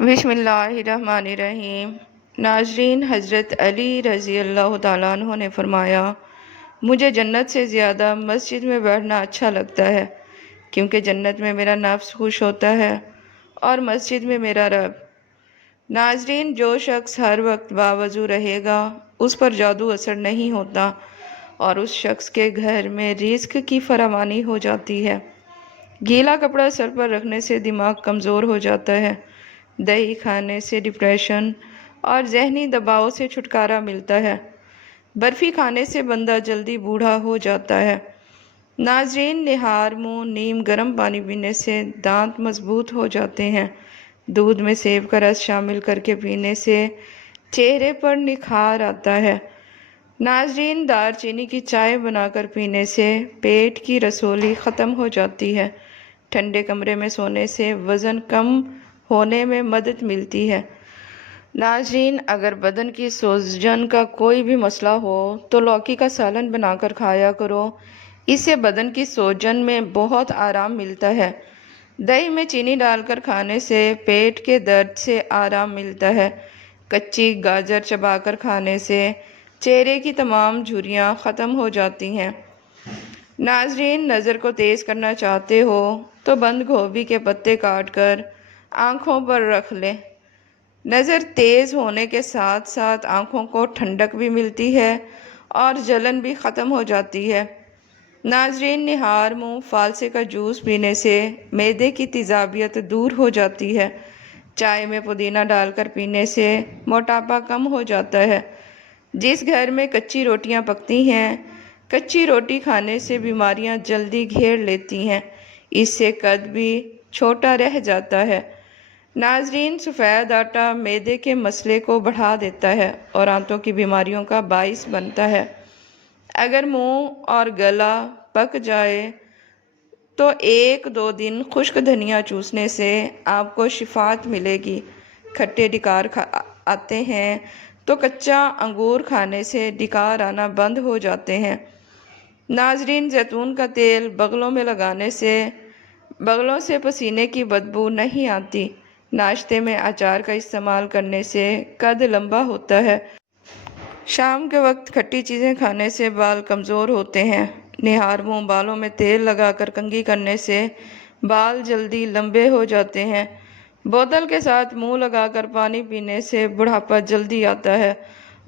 بسم اللہ الرحمن الرحیم۔ ناظرین، حضرت علی رضی اللہ تعالیٰ عنہ نے فرمایا، مجھے جنت سے زیادہ مسجد میں بیٹھنا اچھا لگتا ہے، کیونکہ جنت میں میرا نفس خوش ہوتا ہے اور مسجد میں میرا رب۔ ناظرین، جو شخص ہر وقت باوضو رہے گا اس پر جادو اثر نہیں ہوتا اور اس شخص کے گھر میں رزق کی فراوانی ہو جاتی ہے۔ گیلا کپڑا سر پر رکھنے سے دماغ کمزور ہو جاتا ہے، دہی کھانے سے ڈپریشن اور ذہنی دباؤ سے چھٹکارا ملتا ہے، برفی کھانے سے بندہ جلدی بوڑھا ہو جاتا ہے۔ ناظرین، نہار منہ نیم گرم پانی پینے سے دانت مضبوط ہو جاتے ہیں، دودھ میں سیب کا رس شامل کر کے پینے سے چہرے پر نکھار آتا ہے۔ ناظرین، دار چینی کی چائے بنا کر پینے سے پیٹ کی رسولی ختم ہو جاتی ہے، ٹھنڈے کمرے میں سونے سے وزن کم ہونے میں مدد ملتی ہے۔ ناظرین، اگر بدن کی سوجن کا کوئی بھی مسئلہ ہو تو لوکی کا سالن بنا کر کھایا کرو، اس سے بدن کی سوجن میں بہت آرام ملتا ہے۔ دہی میں چینی ڈال کر کھانے سے پیٹ کے درد سے آرام ملتا ہے۔ کچی گاجر چبا کر کھانے سے چہرے کی تمام جھریاں ختم ہو جاتی ہیں۔ ناظرین، نظر کو تیز کرنا چاہتے ہو تو بند گوبھی کے پتے کاٹ کر آنکھوں پر رکھ لیں۔ نظر تیز ہونے کے ساتھ ساتھ آنکھوں کو ٹھنڈک بھی ملتی ہے اور جلن بھی ختم ہو جاتی ہے۔ ناظرین، نہار منہ فالسے کا جوس پینے سے معدے کی تیزابیت دور ہو جاتی ہے۔ چائے میں پودینہ ڈال کر پینے سے موٹاپا کم ہو جاتا ہے۔ جس گھر میں کچی روٹیاں پکتی ہیں، کچی روٹی کھانے سے بیماریاں جلدی گھیر لیتی ہیں، اس سے قد بھی چھوٹا رہ جاتا ہے۔ ناظرین، سفید آٹا معدے کے مسئلے کو بڑھا دیتا ہے اور آنتوں کی بیماریوں کا باعث بنتا ہے۔ اگر منہ اور گلا پک جائے تو 1-2 دن خشک دھنیا چوسنے سے آپ کو شفاعت ملے گی۔ کھٹے ڈکار آتے ہیں تو کچا انگور کھانے سے ڈکار آنا بند ہو جاتے ہیں۔ ناظرین، زیتون کا تیل بغلوں میں لگانے سے بغلوں سے پسینے کی بدبو نہیں آتی۔ ناشتے میں اچار کا استعمال کرنے سے قد لمبا ہوتا ہے۔ شام کے وقت کھٹی چیزیں کھانے سے بال کمزور ہوتے ہیں۔ نہار منہ بالوں میں تیل لگا کر کنگھی کرنے سے بال جلدی لمبے ہو جاتے ہیں۔ بوتل کے ساتھ منہ لگا کر پانی پینے سے بڑھاپا جلدی آتا ہے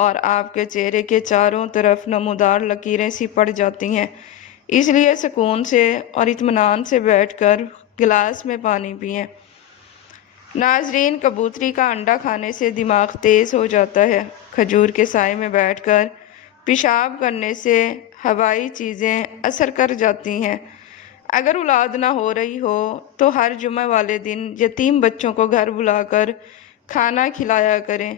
اور آپ کے چہرے کے چاروں طرف نمودار لکیریں سی پڑ جاتی ہیں، اس لیے سکون سے اور اطمینان سے بیٹھ کر گلاس میں پانی پئیں۔ ناظرین، کبوتری کا انڈا کھانے سے دماغ تیز ہو جاتا ہے۔ کھجور کے سائے میں بیٹھ کر پیشاب کرنے سے ہوائی چیزیں اثر کر جاتی ہیں۔ اگر اولاد نہ ہو رہی ہو تو ہر جمعہ والے دن یتیم بچوں کو گھر بلا کر کھانا کھلایا کریں۔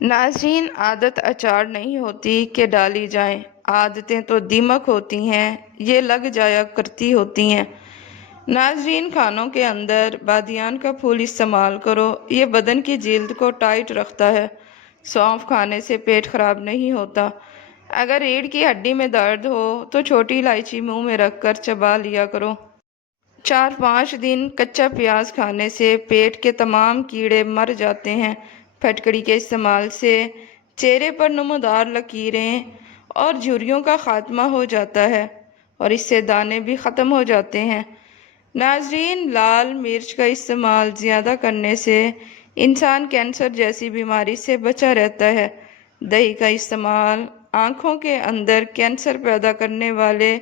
ناظرین، عادت اچار نہیں ہوتی کہ ڈالی جائیں، عادتیں تو دیمک ہوتی ہیں، یہ لگ جایا کرتی ہوتی ہیں۔ ناظرین، کھانوں کے اندر بادیان کا پھول استعمال کرو، یہ بدن کی جلد کو ٹائٹ رکھتا ہے۔ سونف کھانے سے پیٹ خراب نہیں ہوتا۔ اگر ریڑھ کی ہڈی میں درد ہو تو چھوٹی الائچی منہ میں رکھ کر چبا لیا کرو۔ 4-5 دن کچا پیاز کھانے سے پیٹ کے تمام کیڑے مر جاتے ہیں۔ پھٹکڑی کے استعمال سے چہرے پر نمودار لکیریں اور جھریوں کا خاتمہ ہو جاتا ہے اور اس سے دانے بھی ختم ہو جاتے ہیں۔ ناظرین، لال مرچ کا استعمال زیادہ کرنے سے انسان کینسر جیسی بیماری سے بچا رہتا ہے۔ دہی کا استعمال آنکھوں کے اندر کینسر پیدا کرنے والے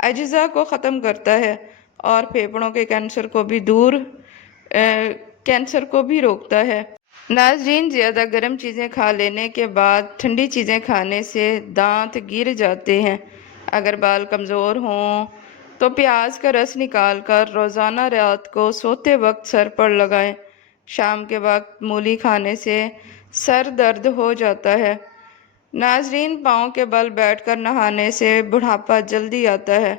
اجزاء کو ختم کرتا ہے اور پھیپھڑوں کے کینسر کو بھی روکتا ہے۔ ناظرین، زیادہ گرم چیزیں کھا لینے کے بعد ٹھنڈی چیزیں کھانے سے دانت گر جاتے ہیں۔ اگر بال کمزور ہوں تو پیاز کا رس نکال کر روزانہ رات کو سوتے وقت سر پر لگائیں۔ شام کے وقت مولی کھانے سے سر درد ہو جاتا ہے۔ ناظرین، پاؤں کے بل بیٹھ کر نہانے سے بڑھاپا جلدی آتا ہے۔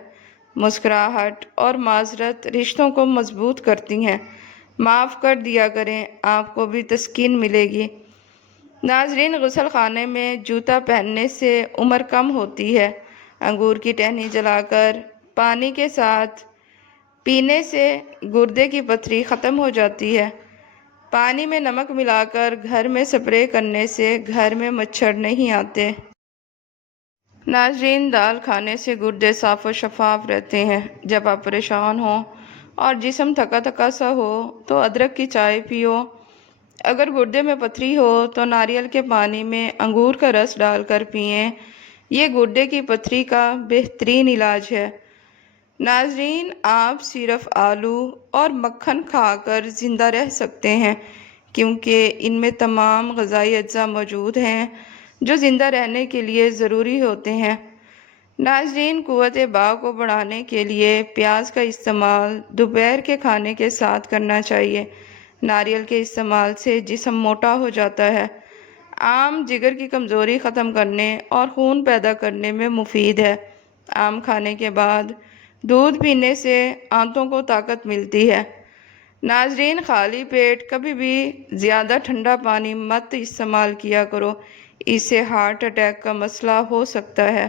مسکراہٹ اور معذرت رشتوں کو مضبوط کرتی ہیں، معاف کر دیا کریں، آپ کو بھی تسکین ملے گی۔ ناظرین، غسل خانے میں جوتا پہننے سے عمر کم ہوتی ہے۔ انگور کی ٹہنی جلا کر پانی کے ساتھ پینے سے گردے کی پتھری ختم ہو جاتی ہے۔ پانی میں نمک ملا کر گھر میں سپرے کرنے سے گھر میں مچھر نہیں آتے۔ ناظرین، دال کھانے سے گردے صاف و شفاف رہتے ہیں۔ جب آپ پریشان ہوں اور جسم تھکا تھکا سا ہو تو ادرک کی چائے پیو۔ اگر گردے میں پتھری ہو تو ناریل کے پانی میں انگور کا رس ڈال کر پئیں۔ یہ گردے کی پتھری کا بہترین علاج ہے۔ ناظرین، آپ صرف آلو اور مکھن کھا کر زندہ رہ سکتے ہیں کیونکہ ان میں تمام غذائی اجزاء موجود ہیں جو زندہ رہنے کے لیے ضروری ہوتے ہیں۔ ناظرین، قوت باء کو بڑھانے کے لیے پیاز کا استعمال دوپہر کے کھانے کے ساتھ کرنا چاہیے۔ ناریل کے استعمال سے جسم موٹا ہو جاتا ہے۔ آم جگر کی کمزوری ختم کرنے اور خون پیدا کرنے میں مفید ہے۔ آم کھانے کے بعد دودھ پینے سے آنتوں کو طاقت ملتی ہے۔ ناظرین، خالی پیٹ کبھی بھی زیادہ ٹھنڈا پانی مت استعمال کیا کرو، اس سے ہارٹ اٹیک کا مسئلہ ہو سکتا ہے۔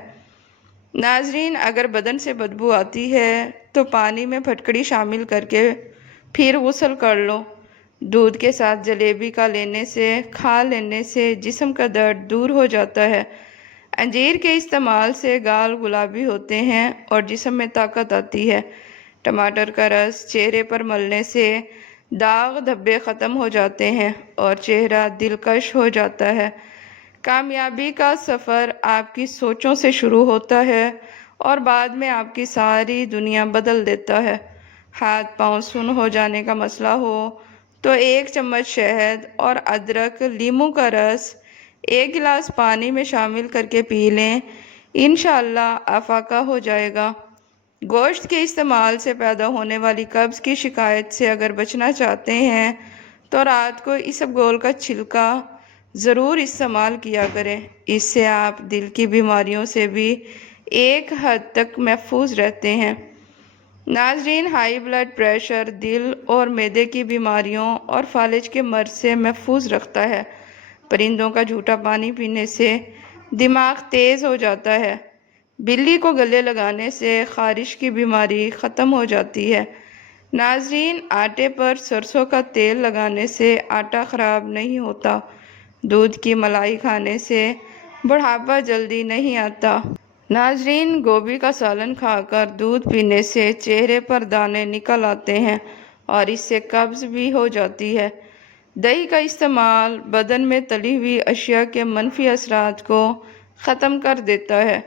ناظرین، اگر بدن سے بدبو آتی ہے تو پانی میں پھٹکڑی شامل کر کے پھر غسل کر لو۔ دودھ کے ساتھ جلیبی کھا لینے سے جسم کا درد دور ہو جاتا ہے۔ انجیر کے استعمال سے گال گلابی ہوتے ہیں اور جسم میں طاقت آتی ہے۔ ٹماٹر کا رس چہرے پر ملنے سے داغ دھبے ختم ہو جاتے ہیں اور چہرہ دلکش ہو جاتا ہے۔ کامیابی کا سفر آپ کی سوچوں سے شروع ہوتا ہے اور بعد میں آپ کی ساری دنیا بدل دیتا ہے۔ ہاتھ پاؤں سن ہو جانے کا مسئلہ ہو تو 1 چمچ شہد اور ادرک لیموں کا رس 1 گلاس پانی میں شامل کر کے پی لیں، انشاءاللہ افاقہ ہو جائے گا۔ گوشت کے استعمال سے پیدا ہونے والی قبض کی شکایت سے اگر بچنا چاہتے ہیں تو رات کو اسبگول کا چھلکا ضرور استعمال کیا کریں۔ اس سے آپ دل کی بیماریوں سے بھی ایک حد تک محفوظ رہتے ہیں۔ ناظرین، ہائی بلڈ پریشر دل اور معدے کی بیماریوں اور فالج کے مرض سے محفوظ رکھتا ہے۔ پرندوں کا جھوٹا پانی پینے سے دماغ تیز ہو جاتا ہے۔ بلی کو گلے لگانے سے خارش کی بیماری ختم ہو جاتی ہے۔ ناظرین، آٹے پر سرسوں کا تیل لگانے سے آٹا خراب نہیں ہوتا۔ دودھ کی ملائی کھانے سے بڑھاپا جلدی نہیں آتا۔ ناظرین، گوبھی کا سالن کھا کر دودھ پینے سے چہرے پر دانے نکل آتے ہیں اور اس سے قبض بھی ہو جاتی ہے۔ دہی کا استعمال بدن میں تلی ہوئی اشیاء کے منفی اثرات کو ختم کر دیتا ہے۔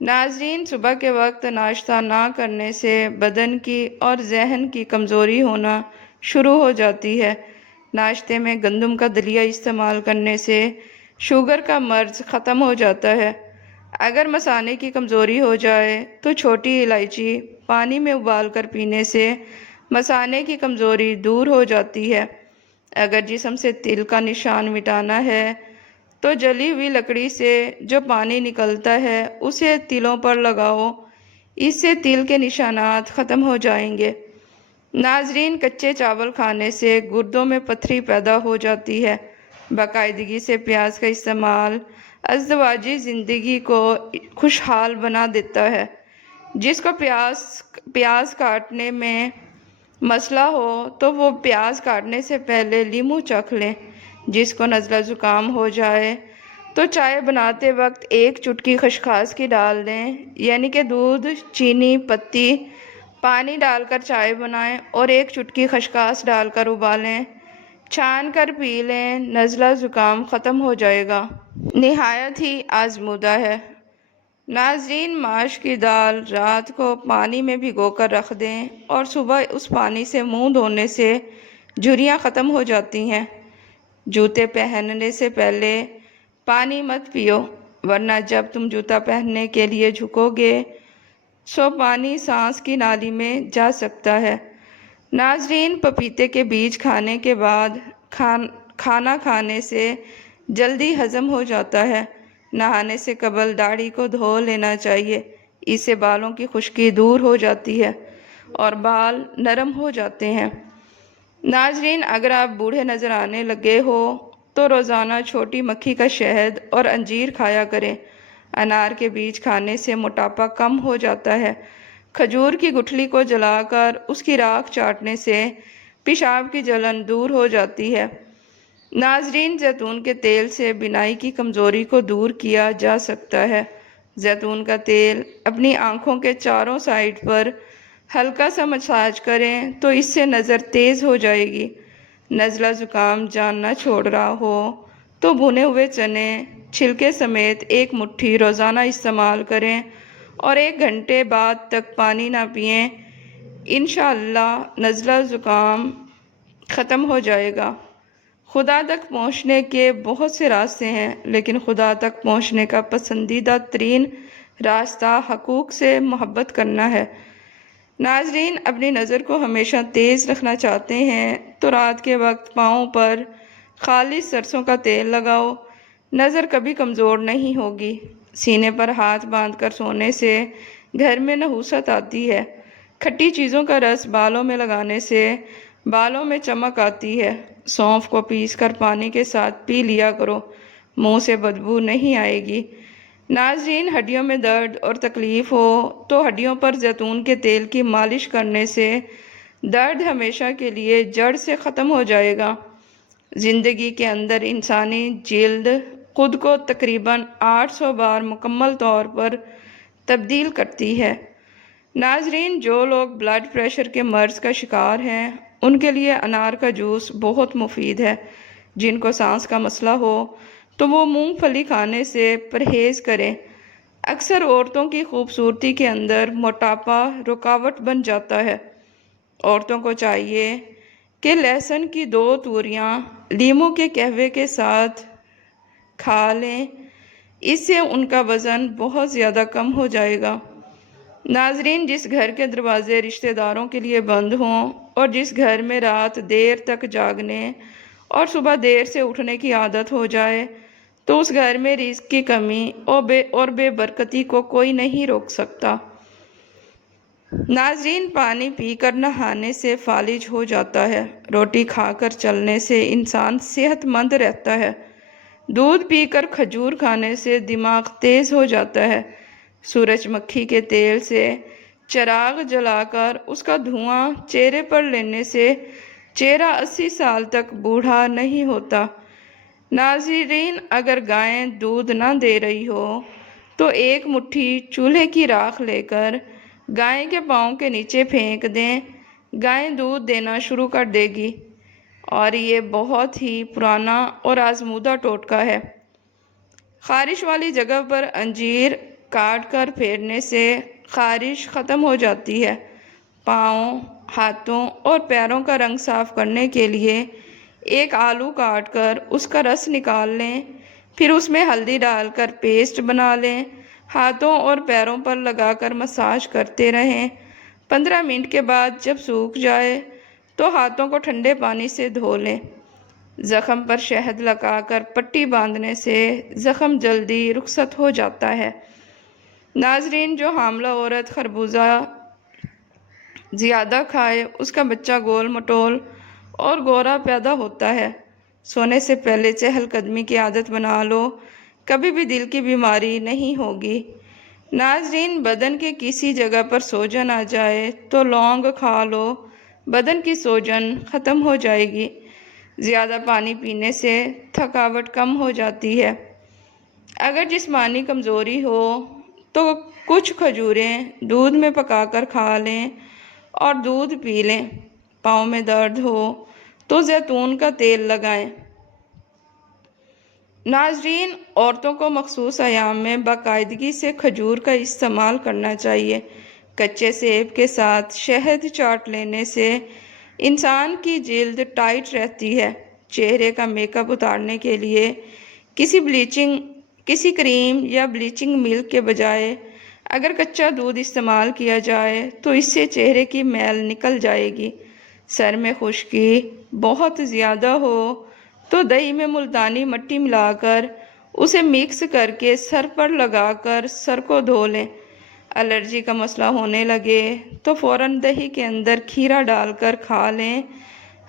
ناظرین، صبح کے وقت ناشتہ نہ کرنے سے بدن کی اور ذہن کی کمزوری ہونا شروع ہو جاتی ہے۔ ناشتے میں گندم کا دلیا استعمال کرنے سے شوگر کا مرض ختم ہو جاتا ہے۔ اگر مثانے کی کمزوری ہو جائے تو چھوٹی الائچی پانی میں ابال کر پینے سے مثانے کی کمزوری دور ہو جاتی ہے۔ اگر جسم سے تل کا نشان مٹانا ہے تو جلی ہوئی لکڑی سے جو پانی نکلتا ہے اسے تلوں پر لگاؤ، اس سے تل کے نشانات ختم ہو جائیں گے۔ ناظرین، کچے چاول کھانے سے گردوں میں پتھری پیدا ہو جاتی ہے۔ باقاعدگی سے پیاز کا استعمال ازدواجی زندگی کو خوشحال بنا دیتا ہے۔ جس کو پیاز کاٹنے میں مسئلہ ہو تو وہ پیاز کاٹنے سے پہلے لیموں چکھ لیں۔ جس کو نزلہ زکام ہو جائے تو چائے بناتے وقت 1 چٹکی خسخاس کی ڈال دیں، یعنی کہ دودھ، چینی، پتی، پانی ڈال کر چائے بنائیں اور 1 چٹکی خسخاس ڈال کر ابالیں، چھان کر پی لیں، نزلہ زکام ختم ہو جائے گا۔ نہایت ہی آزمودہ ہے۔ ناظرین، ماش کی دال رات کو پانی میں بھگو کر رکھ دیں اور صبح اس پانی سے منہ دھونے سے جھریاں ختم ہو جاتی ہیں۔ جوتے پہننے سے پہلے پانی مت پیو، ورنہ جب تم جوتا پہننے کے لیے جھکو گے سو پانی سانس کی نالی میں جا سکتا ہے۔ ناظرین، پپیتے کے بیج کھانے کے بعد کھانا کھانے سے جلدی ہضم ہو جاتا ہے۔ نہانے سے قبل داڑھی کو دھو لینا چاہیے، اس سے بالوں کی خشکی دور ہو جاتی ہے اور بال نرم ہو جاتے ہیں۔ ناظرین، اگر آپ بوڑھے نظر آنے لگے ہو تو روزانہ چھوٹی مکھی کا شہد اور انجیر کھایا کریں۔ انار کے بیج کھانے سے موٹاپا کم ہو جاتا ہے۔ کھجور کی گٹھلی کو جلا کر اس کی راکھ چاٹنے سے پیشاب کی جلن دور ہو جاتی ہے۔ ناظرین، زیتون کے تیل سے بینائی کی کمزوری کو دور کیا جا سکتا ہے۔ زیتون کا تیل اپنی آنکھوں کے چاروں سائڈ پر ہلکا سا مساج کریں تو اس سے نظر تیز ہو جائے گی۔ نزلہ زکام جان نہ چھوڑ رہا ہو تو بھنے ہوئے چنے چھلکے سمیت 1 مٹھی روزانہ استعمال کریں اور 1 گھنٹے بعد تک پانی نہ پئیں۔ انشاءاللہ نزلہ زکام ختم ہو جائے گا۔ خدا تک پہنچنے کے بہت سے راستے ہیں، لیکن خدا تک پہنچنے کا پسندیدہ ترین راستہ حقوق سے محبت کرنا ہے۔ ناظرین، اپنی نظر کو ہمیشہ تیز رکھنا چاہتے ہیں تو رات کے وقت پاؤں پر خالص سرسوں کا تیل لگاؤ، نظر کبھی کمزور نہیں ہوگی۔ سینے پر ہاتھ باندھ کر سونے سے گھر میں نحوست آتی ہے۔ کھٹی چیزوں کا رس بالوں میں لگانے سے بالوں میں چمک آتی ہے۔ سونف کو پیس کر پانی کے ساتھ پی لیا کرو، منہ سے بدبو نہیں آئے گی۔ ناظرین، ہڈیوں میں درد اور تکلیف ہو تو ہڈیوں پر زیتون کے تیل کی مالش کرنے سے درد ہمیشہ کے لیے جڑ سے ختم ہو جائے گا۔ زندگی کے اندر انسانی جلد خود کو تقریباً 800 بار مکمل طور پر تبدیل کرتی ہے۔ ناظرین، جو لوگ بلڈ پریشر کے مرض کا شکار ہیں ان کے لیے انار کا جوس بہت مفید ہے۔ جن کو سانس کا مسئلہ ہو تو وہ مونگ پھلی کھانے سے پرہیز کریں۔ اکثر عورتوں کی خوبصورتی کے اندر موٹاپا رکاوٹ بن جاتا ہے۔ عورتوں کو چاہیے کہ لہسن کی 2 توریاں لیموں کے قہوے کے ساتھ کھا لیں، اس سے ان کا وزن بہت زیادہ کم ہو جائے گا۔ ناظرین، جس گھر کے دروازے رشتہ داروں کے لیے بند ہوں اور جس گھر میں رات دیر تک جاگنے اور صبح دیر سے اٹھنے کی عادت ہو جائے تو اس گھر میں رزق کی کمی اور بے برکتی کو کوئی نہیں روک سکتا۔ ناظرین، پانی پی کر نہانے سے فالج ہو جاتا ہے۔ روٹی کھا کر چلنے سے انسان صحت مند رہتا ہے۔ دودھ پی کر کھجور کھانے سے دماغ تیز ہو جاتا ہے۔ سورج مکھی کے تیل سے چراغ جلا کر اس کا دھواں چہرے پر لینے سے چہرہ 80 سال تک بوڑھا نہیں ہوتا۔ ناظرین، اگر گائیں دودھ نہ دے رہی ہو تو 1 مٹھی چولہے کی راکھ لے کر گائے کے پاؤں کے نیچے پھینک دیں، گائیں دودھ دینا شروع کر دے گی۔ اور یہ بہت ہی پرانا اور آزمودہ ٹوٹکا ہے۔ خارش والی جگہ پر انجیر کاٹ کر پھیرنے سے خارش ختم ہو جاتی ہے۔ پاؤں، ہاتھوں اور پیروں کا رنگ صاف کرنے کے لیے 1 آلو کاٹ کر اس کا رس نکال لیں، پھر اس میں ہلدی ڈال کر پیسٹ بنا لیں، ہاتھوں اور پیروں پر لگا کر مساج کرتے رہیں۔ 15 منٹ کے بعد جب سوکھ جائے تو ہاتھوں کو ٹھنڈے پانی سے دھو لیں۔ زخم پر شہد لگا کر پٹی باندھنے سے زخم جلدی رخصت ہو جاتا ہے۔ ناظرین، جو حاملہ عورت خربوزہ زیادہ کھائے اس کا بچہ گول مٹول اور گورا پیدا ہوتا ہے۔ سونے سے پہلے چہل قدمی کی عادت بنا لو، کبھی بھی دل کی بیماری نہیں ہوگی۔ ناظرین، بدن کے کسی جگہ پر سوجن آ جائے تو لونگ کھا لو، بدن کی سوجن ختم ہو جائے گی۔ زیادہ پانی پینے سے تھکاوٹ کم ہو جاتی ہے۔ اگر جسمانی کمزوری ہو تو کچھ کھجوریں دودھ میں پکا کر کھا لیں اور دودھ پی لیں۔ پاؤں میں درد ہو تو زیتون کا تیل لگائیں۔ ناظرین، عورتوں کو مخصوص ایام میں باقاعدگی سے کھجور کا استعمال کرنا چاہیے۔ کچے سیب کے ساتھ شہد چاٹ لینے سے انسان کی جلد ٹائٹ رہتی ہے۔ چہرے کا میک اپ اتارنے کے لیے کسی کریم یا بلیچنگ ملک کے بجائے اگر کچا دودھ استعمال کیا جائے تو اس سے چہرے کی میل نکل جائے گی۔ سر میں خشکی بہت زیادہ ہو تو دہی میں ملتانی مٹی ملا کر اسے مکس کر کے سر پر لگا کر سر کو دھو لیں۔ الرجی کا مسئلہ ہونے لگے تو فوراً دہی کے اندر کھیرا ڈال کر کھا لیں،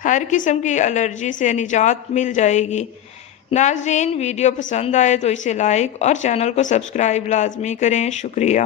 ہر قسم کی الرجی سے نجات مل جائے گی۔ ناظرین، ویڈیو پسند آئے تو اسے لائک اور چینل کو سبسکرائب لازمی کریں۔ شکریہ۔